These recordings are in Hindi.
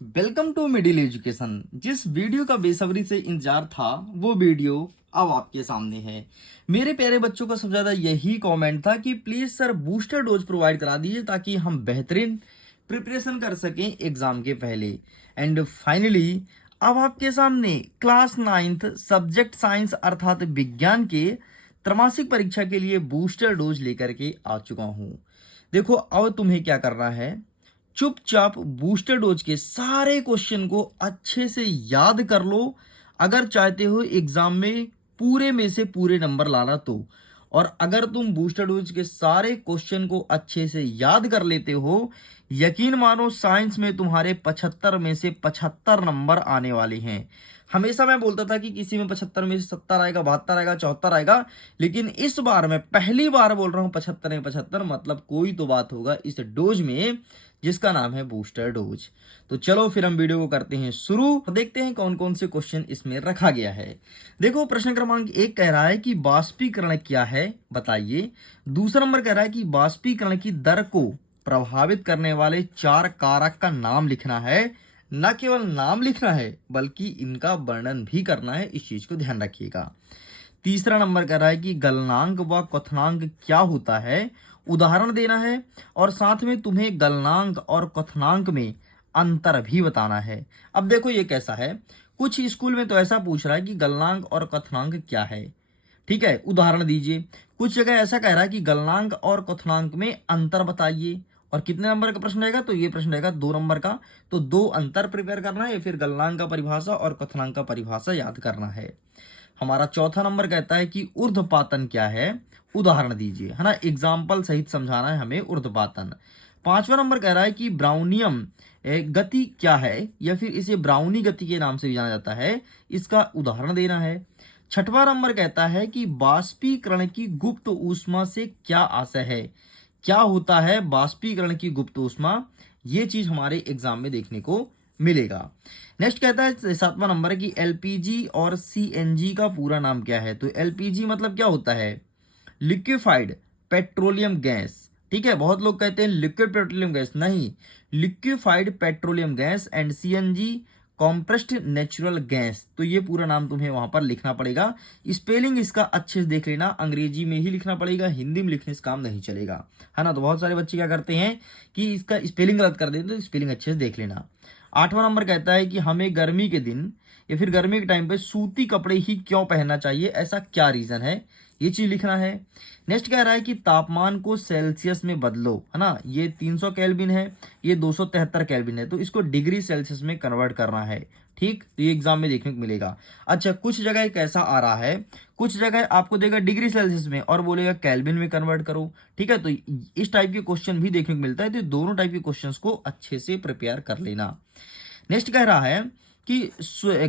Welcome to middle education. जिस वीडियो का बेसब्री से इंतजार था वो वीडियो अब आपके सामने है। मेरे प्यारे बच्चों का सबसे ज्यादा यही कमेंट था कि please sir booster dose provide करा दीजिए ताकि हम बेहतरीन प्रिपरेशन कर सकें एग्जाम के पहले। एंड फाइनली अब आपके सामने क्लास 9th सब्जेक्ट साइंस अर्थात विज्ञान के त्रैमासिक परीक्षा के लिए बूस्टर डोज लेकर के आ चुका हूं। देखो अब तुम्हें क्या करना है, चुपचाप बूस्टर डोज के सारे क्वेश्चन को अच्छे से याद कर लो अगर चाहते हो एग्जाम में पूरे में से पूरे नंबर लाना तो। और अगर तुम बूस्टर डोज के सारे क्वेश्चन को अच्छे से याद कर लेते हो, यकीन मानो साइंस में तुम्हारे 75 में से 75 नंबर आने वाले हैं। हमेशा मैं बोलता था कि किसी में 75 में से 70 आएगा, 72 आएगा, 74 आएगा, लेकिन इस बार मैं पहली बार बोल रहा हूं 75 में 75, मतलब कोई तो बात होगा इस डोज में जिसका नाम है बूस्टर डोज। तो चलो फिर हम वीडियो को करते हैं शुरू, देखते हैं कौन कौन से क्वेश्चन इसमें रखा गया है। देखो प्रश्न क्रमांक 1 कह रहा है कि बाष्पीकरण क्या है बताइए। दूसरा नंबर कह रहा है कि बाष्पीकरण की दर को प्रभावित करने वाले 4 कारक का नाम लिखना है। न केवल नाम लिखना है बल्कि इनका वर्णन भी करना है, इस चीज को ध्यान रखिएगा। तीसरा नंबर कह रहा है कि गलनांक व क्वथनांक क्या होता है, उदाहरण देना है और साथ में तुम्हें गलनांक और क्वथनांक में अंतर भी बताना है। अब देखो ये कैसा है, कुछ स्कूल में तो ऐसा पूछ रहा है कि गलनांक और क्वथनांक क्या है, ठीक है, उदाहरण दीजिए। कुछ जगह ऐसा कह रहा है कि गलनांक और क्वथनांक में अंतर बताइए। और कितने नंबर का प्रश्न रहेगा, तो ये प्रश्न रहेगा 2 नंबर का। तो 2 अंतर प्रिपेयर करना है या फिर गलनांक का परिभाषा और क्वथनांक का परिभाषा याद करना है। हमारा चौथा नंबर कहता है कि ऊर्ध्वपातन क्या है, उदाहरण दीजिए, है ना, एग्जाम्पल सहित समझाना है हमें ऊर्ध्वपातन। पांचवा नंबर कह रहा है कि ब्राउनियम गति क्या है या फिर इसे ब्राउनी गति के नाम से भी जाना जाता है, इसका उदाहरण देना है। छठवां नंबर कहता है कि बाष्पीकरण की गुप्त ऊष्मा से क्या आशय है, क्या होता है बाष्पीकरण की गुप्त ऊष्मा, ये चीज हमारे एग्जाम में देखने को मिलेगा। नेक्स्ट कहता है 7वां नंबर है कि एलपीजी और सीएनजी का पूरा नाम क्या है। तो एलपीजी मतलब क्या होता है, लिक्विफाइड पेट्रोलियम गैस, ठीक है, बहुत लोग कहते हैं लिक्विड पेट्रोलियम गैस, नहीं, liquefied petroleum gas. And CNG compressed natural gas. तो ये पूरा नाम तुम्हें वहां पर लिखना पड़ेगा। स्पेलिंग इसका अच्छे से देख लेना, अंग्रेजी में ही लिखना पड़ेगा, हिंदी में लिखने से काम नहीं चलेगा, है ना। तो बहुत सारे बच्चे क्या करते हैं कि इसका स्पेलिंग गलत कर देते, तो स्पेलिंग अच्छे से देख लेना। 8वां नंबर कहता है कि हमें गर्मी के दिन या फिर गर्मी के टाइम पे सूती कपड़े ही क्यों पहनना चाहिए, ऐसा क्या रीजन है, ये चीज लिखना है। नेक्स्ट कह रहा है कि तापमान को सेल्सियस में बदलो, है ना, ये 300 केल्विन है, ये 273 केल्विन है, तो इसको डिग्री सेल्सियस में कन्वर्ट करना है, ठीक। तो ये एग्जाम में देखने को मिलेगा। अच्छा, कुछ जगह कैसा आ रहा है, कुछ जगह आपको देगा डिग्री सेल्सियस में और बोलेगा केल्विन में कन्वर्ट करो, ठीक है। तो इस टाइप के क्वेश्चन भी देखने को मिलता है, तो दोनों टाइप के क्वेश्चन को अच्छे से प्रिपेयर कर लेना। नेक्स्ट कह रहा है कि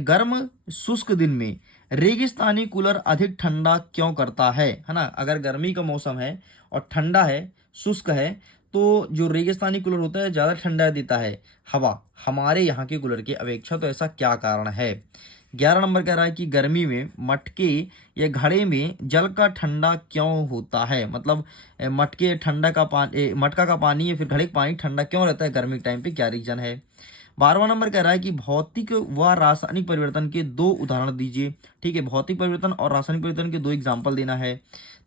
गर्म शुष्क दिन में रेगिस्तानी कूलर अधिक ठंडा क्यों करता है ना। अगर गर्मी का मौसम है और ठंडा है, शुष्क है, तो जो रेगिस्तानी कूलर होता है ज्यादा ठंडा देता है हवा हमारे यहाँ के कूलर की अपेक्षा, तो ऐसा क्या कारण है। 11 नंबर कह रहा है कि गर्मी में मटके या घड़े में जल का ठंडा क्यों होता है, मतलब मटके ठंडा का पानी, मटका का पानी या फिर घड़े का पानी ठंडा क्यों रहता है गर्मी के टाइम पे, क्या रीजन है। 12वां नंबर कह रहा है कि भौतिक व रासायनिक परिवर्तन के 2 उदाहरण दीजिए, ठीक है, भौतिक परिवर्तन और रासायनिक परिवर्तन के 2 एग्जाम्पल देना है।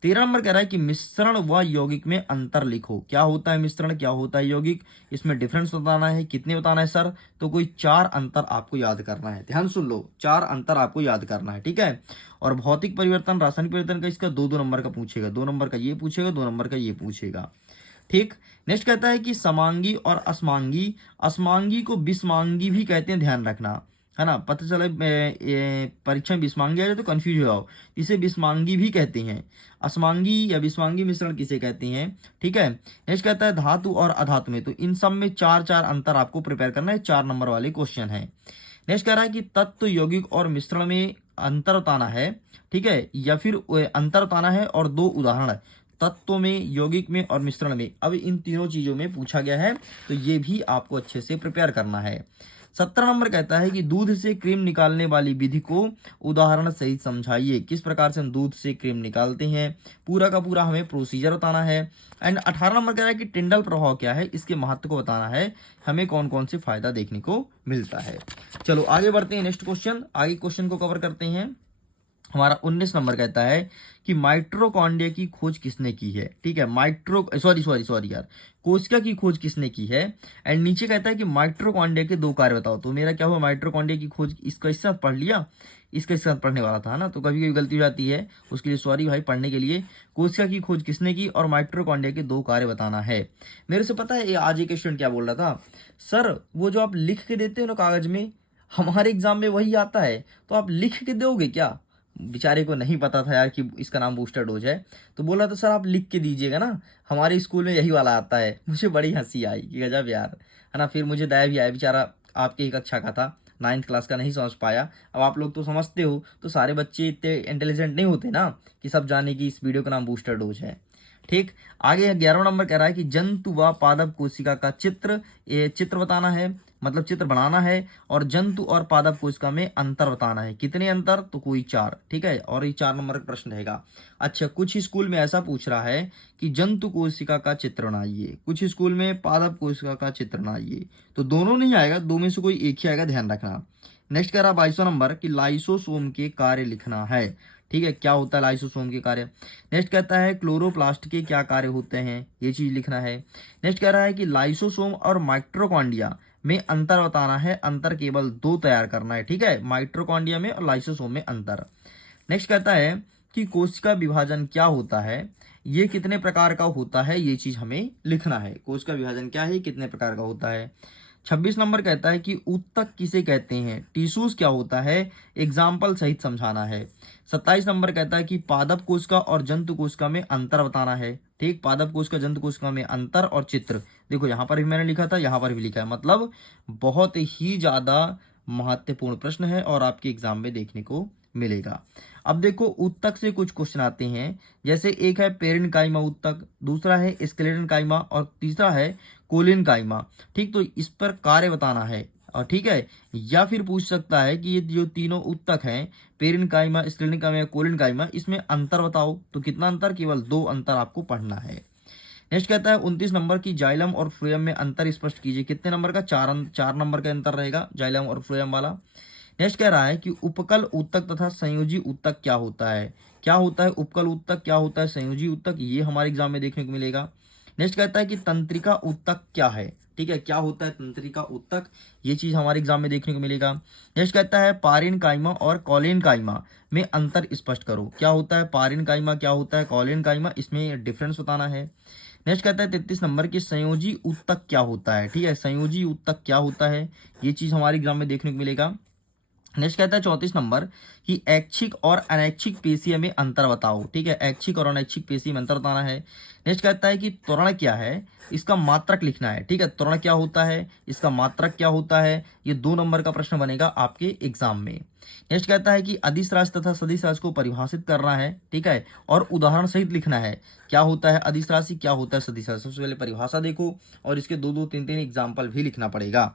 13 नंबर कह रहा है कि मिश्रण व यौगिक में अंतर लिखो, क्या होता है मिश्रण, क्या होता है यौगिक, इसमें डिफरेंस बताना है। कितने बताना है सर, तो कोई 4 अंतर आपको याद करना है, ध्यान सुन लो, 4 अंतर आपको याद करना है, ठीक है। और भौतिक परिवर्तन रासायनिक परिवर्तन का इसका 2-2 नंबर का पूछेगा, 2 नंबर का ये पूछेगा, 2 नंबर का ये पूछेगा, ठीक। नेक्स्ट कहता है कि समांगी और असमांगी, असमांगी को विषमांगी भी कहते हैं, ध्यान रखना, है ना, पता चले परीक्षा में विषमांगी आ जाए तो कंफ्यूज हो जाओ, इसे विषमांगी भी कहते हैं। असमांगी या विषमांगी मिश्रण किसे कहते हैं, ठीक है। नेक्स्ट कहता है धातु और अधातु में, तो इन सब में 4-4 अंतर आपको प्रिपेयर करना है, 4 नंबर वाले क्वेश्चन है। नेक्स्ट कह रहा है कि तत्व यौगिक और मिश्रण में अंतर बताना है, ठीक है, या फिर अंतर बताना है और 2 उदाहरण तत्व में, यौगिक में और मिश्रण में। अब इन तीनों चीजों में पूछा गया है, तो ये भी आपको अच्छे से प्रिपेयर करना है। 17 नंबर कहता है कि दूध से क्रीम निकालने वाली विधि को उदाहरण सहित समझाइए। किस प्रकार से हम दूध से क्रीम निकालते हैं, पूरा का पूरा हमें प्रोसीजर बताना है। एंड 18 नंबर कह रहा है कि टिंडल प्रभाव क्या है, इसके महत्व को बताना है, हमें कौन कौन से फायदा देखने को मिलता है। चलो आगे बढ़ते हैं, नेक्स्ट क्वेश्चन, आगे क्वेश्चन को कवर करते हैं। हमारा 19 नंबर कहता है कि माइटोकॉन्ड्रिया की खोज किसने की है। ठीक है, सॉरी यार, कोशिका की खोज किसने की है। एंड नीचे कहता है कि माइटोकॉन्ड्रिया के 2 कार्य बताओ। तो मेरा क्या हुआ, माइटोकॉन्ड्रिया की खोज इसका इस साथ पढ़ लिया, इसका इस साथ पढ़ने वाला था ना, तो कभी कभी गलती हो जाती है, उसके लिए सॉरी भाई। पढ़ने के लिए कोशिका की खोज किसने की और माइटोकॉन्ड्रिया के 2 कार्य बताना है। मेरे से पता है आज एक स्टूडेंट क्या बोल रहा था, सर वो जो आप लिख के देते हो ना कागज में, हमारे एग्जाम में वही आता है, तो आप लिख के दोगे क्या। बेचारे को नहीं पता था यार कि इसका नाम बूस्टर डोज है, तो बोला तो सर आप लिख के दीजिएगा ना, हमारे स्कूल में यही वाला आता है। मुझे बड़ी हंसी आई कि गजब यार, है ना। फिर मुझे दया भी आया, बेचारा आपके ही कक्षा का था, 9th क्लास का, नहीं समझ पाया। अब आप लोग तो समझते हो, तो सारे बच्चे इतने इंटेलिजेंट नहीं होते ना कि सब जाने कि इस वीडियो का नाम बूस्टर डोज है। ठीक, आगे 11वां नंबर कह रहा है कि जंतु व पादप कोशिका का चित्र बताना है, मतलब चित्र बनाना है, और जंतु और पादप कोशिका में अंतर बताना है। कितने अंतर, तो कोई 4। ठीक है, और ये 4 नंबर का प्रश्न रहेगा। अच्छा, कुछ स्कूल में ऐसा पूछ रहा है कि जंतु कोशिका का चित्र बनाइए, कुछ स्कूल में पादप कोशिका का चित्र बनाइए, तो दोनों नहीं आएगा, 2 में से कोई एक ही आएगा, ध्यान रखना। नेक्स्ट कह रहा 22वां नंबर कि लाइसोसोम के कार्य लिखना है। ठीक है, क्या होता है लाइसोसोम के कार्य। नेक्स्ट कहता है क्लोरोप्लास्ट के क्या कार्य होते हैं, ये चीज लिखना है। नेक्स्ट कह रहा है कि लाइसोसोम और माइटोकॉन्ड्रिया में अंतर बताना है, अंतर केवल 2 तैयार करना है। ठीक है, माइटोकॉन्ड्रिया में और लाइसोसोम में अंतर। नेक्स्ट कहता है कि कोशिका विभाजन क्या होता है, ये कितने प्रकार का होता है, ये चीज हमें लिखना है। कोशिका विभाजन क्या है, कितने प्रकार का होता है। 26 नंबर कहता है कि ऊतक किसे कहते हैं, टिश्यूज क्या होता है, एग्जाम्पल सहित समझाना है। 27 नंबर कहता है कि पादप कोशिका और जंतु कोशिका में अंतर बताना है। ठीक, पादप कोशिका जंतु कोशिका में अंतर और चित्र, देखो यहाँ पर भी मैंने लिखा था, यहाँ पर भी लिखा है, मतलब बहुत ही ज्यादा महत्वपूर्ण प्रश्न है और आपके एग्जाम में देखने को मिलेगा। अब देखो ऊतक से कुछ क्वेश्चन आते हैं, जैसे एक है पेरेन्काइमा ऊतक, दूसरा है स्क्लेरेन्काइमा और तीसरा है कोलिनकाइमा। ठीक, तो इस पर कार्य बताना है। और ठीक है, या फिर पूछ सकता है कि ये जो तीनों ऊतक हैं, पेरेन्काइमा, स्क्लेरेन्काइमा या कोलिनकाइमा, इसमें अंतर बताओ। तो कितना अंतर, केवल 2 अंतर आपको पढ़ना है। नेक्स्ट कहता है 29 नंबर की जाइलम और फ्लोएम में अंतर स्पष्ट कीजिए। कितने नंबर का, 4 नंबर का अंतर रहेगा जाइलम और फ्लोएम वाला। नेक्स्ट कह रहा है कि उपकल ऊतक तथा संयोजी ऊतक क्या होता है। क्या होता है उपकल ऊतक, क्या होता है संयोजी ऊतक, ये हमारे एग्जाम में देखने को मिलेगा। नेक्स्ट कहता है कि तंत्रिका ऊतक क्या है। ठीक है, क्या होता है तंत्रिका ऊतक, ये चीज हमारे एग्जाम में देखने को मिलेगा। नेक्स्ट कहता है पारेन्काइमा और कॉलेनकाइमा में अंतर स्पष्ट करो। क्या होता है पारेन्काइमा, क्या होता है कॉलेनकाइमा, इसमें डिफरेंस बताना है। नेक्स्ट कहता है 33 नंबर की संयोजी ऊतक क्या होता है। ठीक है, संयोजी ऊतक क्या होता है, ये चीज हमारे एग्जाम में देखने को मिलेगा। नेक्स्ट कहता है 34 नंबर कि ऐच्छिक और अनैच्छिक पेशीय में अंतर बताओ। ठीक है, ऐच्छिक और अनैच्छिक पेशीय में अंतर बताना है। नेक्स्ट कहता है कि त्वरण क्या है, इसका मात्रक लिखना है। ठीक है, त्वरण क्या होता है, इसका मात्रक क्या होता है, ये 2 नंबर का प्रश्न बनेगा आपके एग्जाम में। नेक्स्ट कहता है कि अदिश राशि तथा सदिश राशि को परिभाषित करना है। ठीक है, और उदाहरण सहित लिखना है। क्या होता है अदिश राशि, क्या होता है सदिश राशि, सबसे पहले परिभाषा देखो और इसके 2-2, 3-3 एग्जाम्पल भी लिखना पड़ेगा।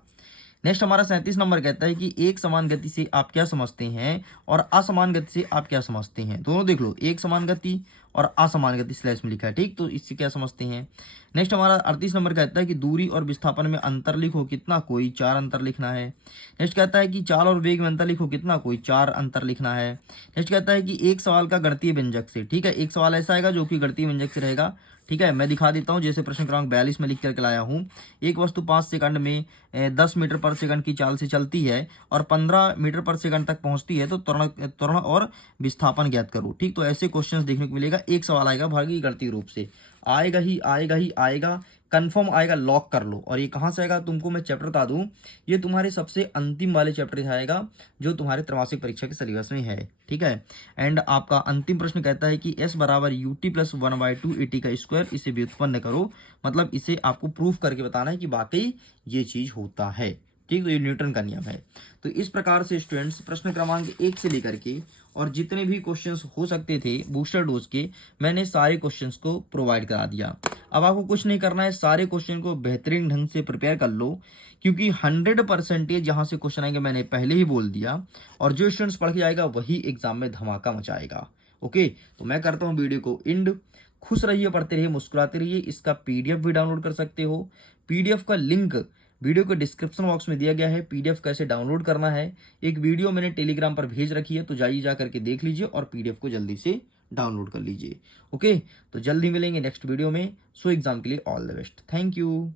नेक्स्ट हमारा 37 नंबर कहता है कि एक समान गति से आप क्या समझते हैं और असमान गति से आप क्या समझते हैं। दोनों देख लो, एक समान गति और असमान गति स्लैश में लिखा है। ठीक, तो इससे क्या समझते हैं। नेक्स्ट हमारा 38 नंबर कहता है कि दूरी और विस्थापन में अंतर लिखो। कितना, कोई 4 अंतर लिखना है। नेक्स्ट कहता है कि चाल और वेग में अंतर लिखो। कितना, कोई 4 अंतर लिखना है। नेक्स्ट कहता है कि एक सवाल का गणितीय व्यंजक से। ठीक है, एक सवाल ऐसा आएगा जो कि गणितीय व्यंजक से रहेगा। ठीक है, मैं दिखा देता हूं, जैसे प्रश्न क्रमांक 42 में लिख करके लाया हूं। एक वस्तु 5 सेकंड में 10 मीटर पर सेकंड की चाल से चलती है और 15 मीटर पर सेकंड तक पहुंचती है, तो त्वरण और विस्थापन ज्ञात करो। ठीक, तो ऐसे क्वेश्चंस देखने को मिलेगा। एक सवाल आएगा भागी गणितीय रूप से, आएगा ही आएगा ही आएगा, कंफर्म आएगा, लॉक कर लो। और ये कहाँ से आएगा, तुमको मैं चैप्टर बता दूं, ये तुम्हारे सबसे अंतिम वाले चैप्टर से आएगा जो तुम्हारे त्रैमासिक परीक्षा के सिलेबस में है। ठीक है, एंड आपका अंतिम प्रश्न कहता है कि s बराबर ut प्लस 1/2 at का स्क्वायर, इसे व्युत्पन्न करो। मतलब इसे आपको प्रूफ करके बताना है कि वाकई ये चीज होता है। ठीक, तो ये न्यूटन का नियम है। तो इस प्रकार से स्टूडेंट्स प्रश्न क्रमांक 1 से लेकर के और जितने भी क्वेश्चंस हो सकते थे बूस्टर डोज के, मैंने सारे क्वेश्चंस को प्रोवाइड करा दिया। अब आपको कुछ नहीं करना है, सारे क्वेश्चन को बेहतरीन ढंग से प्रिपेयर कर लो, क्योंकि 100% यहाँ से क्वेश्चन आएंगे, मैंने पहले ही बोल दिया। और जो स्टूडेंट्स पढ़ के जाएगा वही एग्जाम में धमाका मचाएगा। ओके, तो मैं करता हूँ वीडियो को एंड। खुश रहिए, पढ़ते रहिए, मुस्कुराते रहिए। इसका पीडीएफ भी डाउनलोड कर सकते हो। पीडीएफ का लिंक वीडियो के डिस्क्रिप्शन बॉक्स में दिया गया है। पीडीएफ कैसे डाउनलोड करना है एक वीडियो मैंने टेलीग्राम पर भेज रखी है, तो जाइए जा करके देख लीजिए और पीडीएफ को जल्दी से डाउनलोड कर लीजिए। ओके, तो जल्दी मिलेंगे नेक्स्ट वीडियो में। सो एग्जाम के लिए all the best. Thank you.